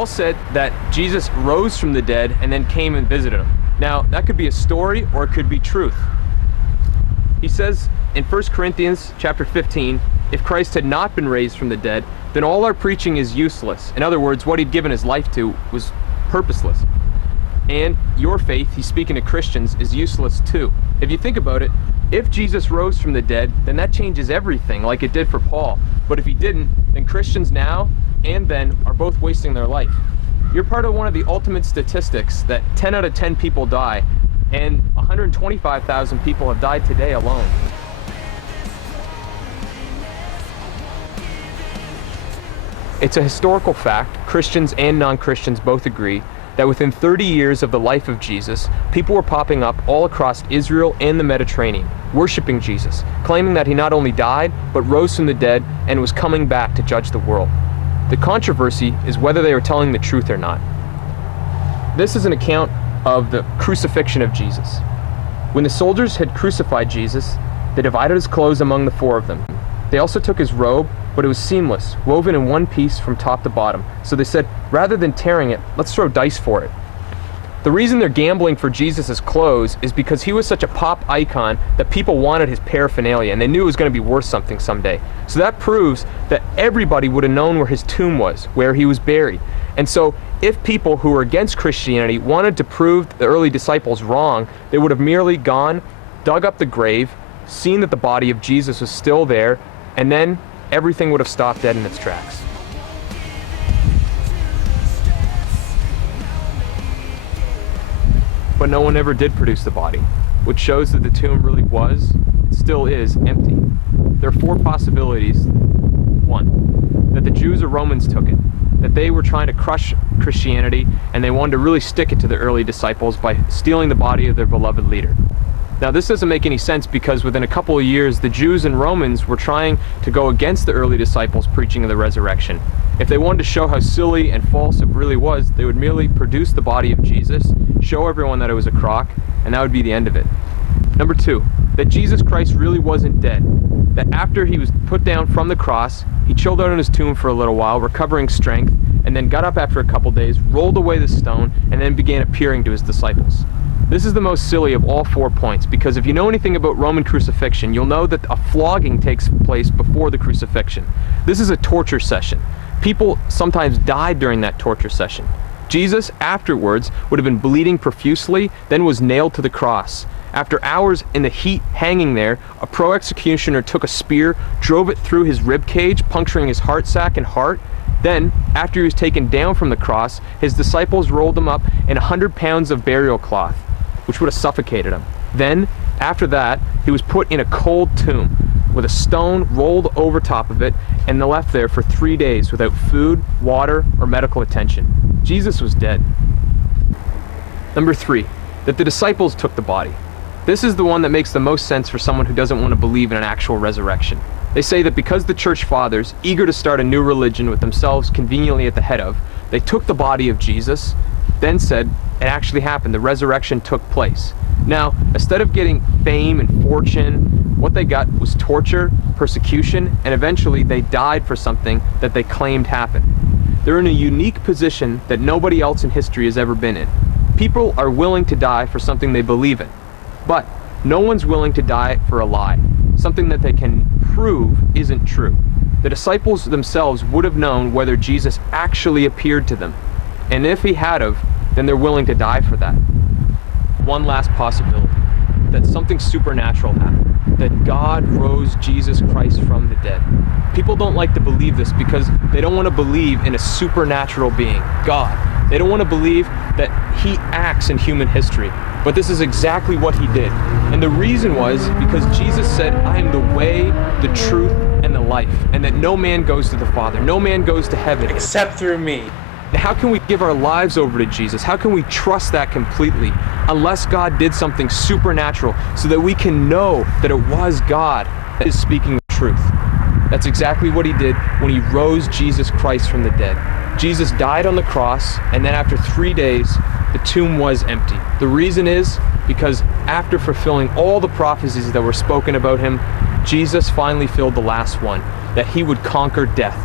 Paul said that Jesus rose from the dead and then came and visited him. Now, that could be a story or it could be truth. He says in 1 Corinthians chapter 15, if Christ had not been raised from the dead, then all our preaching is useless. In other words, what he'd given his life to was purposeless. And your faith, he's speaking to Christians, is useless too. If you think about it, if Jesus rose from the dead, then that changes everything like it did for Paul. But if he didn't, then Christians now and then are both wasting their life. You're part of one of the ultimate statistics that 10 out of 10 people die, and 125,000 people have died today alone. It's a historical fact, Christians and non-Christians both agree, that within 30 years of the life of Jesus, people were popping up all across Israel and the Mediterranean, worshiping Jesus, claiming that he not only died, but rose from the dead and was coming back to judge the world. The controversy is whether they were telling the truth or not. This is an account of the crucifixion of Jesus. When the soldiers had crucified Jesus, they divided his clothes among the four of them. They also took his robe, but it was seamless, woven in one piece from top to bottom. So they said, rather than tearing it, let's throw dice for it. The reason they're gambling for Jesus' clothes is because he was such a pop icon that people wanted his paraphernalia, and they knew it was going to be worth something someday. So that proves that everybody would have known where his tomb was, where he was buried. And so if people who were against Christianity wanted to prove the early disciples wrong, they would have merely gone, dug up the grave, seen that the body of Jesus was still there, and then everything would have stopped dead in its tracks. But no one ever did produce the body, which shows that the tomb really was, still is, empty. There are four possibilities. One, that the Jews or Romans took it, that they were trying to crush Christianity and they wanted to really stick it to the early disciples by stealing the body of their beloved leader. Now, this doesn't make any sense because within a couple of years, the Jews and Romans were trying to go against the early disciples' preaching of the resurrection. If they wanted to show how silly and false it really was, they would merely produce the body of Jesus, show everyone that it was a crock, and that would be the end of it. Number two, that Jesus Christ really wasn't dead. That after he was put down from the cross, he chilled out in his tomb for a little while, recovering strength, and then got up after a couple days, rolled away the stone, and then began appearing to his disciples. This is the most silly of all 4 points, because if you know anything about Roman crucifixion, you'll know that a flogging takes place before the crucifixion. This is a torture session. People sometimes died during that torture session. Jesus, afterwards, would have been bleeding profusely, then was nailed to the cross. After hours in the heat hanging there, a pro-executioner took a spear, drove it through his rib cage, puncturing his heart sac and heart. Then, after he was taken down from the cross, his disciples rolled him up in 100 pounds of burial cloth, which would have suffocated him. Then, after that, he was put in a cold tomb with a stone rolled over top of it and left there for 3 days without food, water, or medical attention. Jesus was dead. Number three, that the disciples took the body. This is the one that makes the most sense for someone who doesn't want to believe in an actual resurrection. They say that because the church fathers, eager to start a new religion with themselves conveniently at the head of, they took the body of Jesus, then said it actually happened, the resurrection took place. Now, instead of getting fame and fortune, what they got was torture, persecution, and eventually they died for something that they claimed happened. They're in a unique position that nobody else in history has ever been in. People are willing to die for something they believe in, but no one's willing to die for a lie, something that they can prove isn't true. The disciples themselves would have known whether Jesus actually appeared to them, and if he had have, then they're willing to die for that. One last possibility, that something supernatural happened, that God rose Jesus Christ from the dead. People don't like to believe this because they don't want to believe in a supernatural being, God. They don't want to believe that he acts in human history, but this is exactly what he did. And the reason was because Jesus said, I am the way, the truth, and the life, and that no man goes to the Father, no man goes to heaven except through me. How can we give our lives over to Jesus? How can we trust that completely unless God did something supernatural so that we can know that it was God that is speaking the truth? That's exactly what he did when he rose Jesus Christ from the dead. Jesus died on the cross, and then after 3 days, the tomb was empty. The reason is because after fulfilling all the prophecies that were spoken about him, Jesus finally filled the last one, that he would conquer death.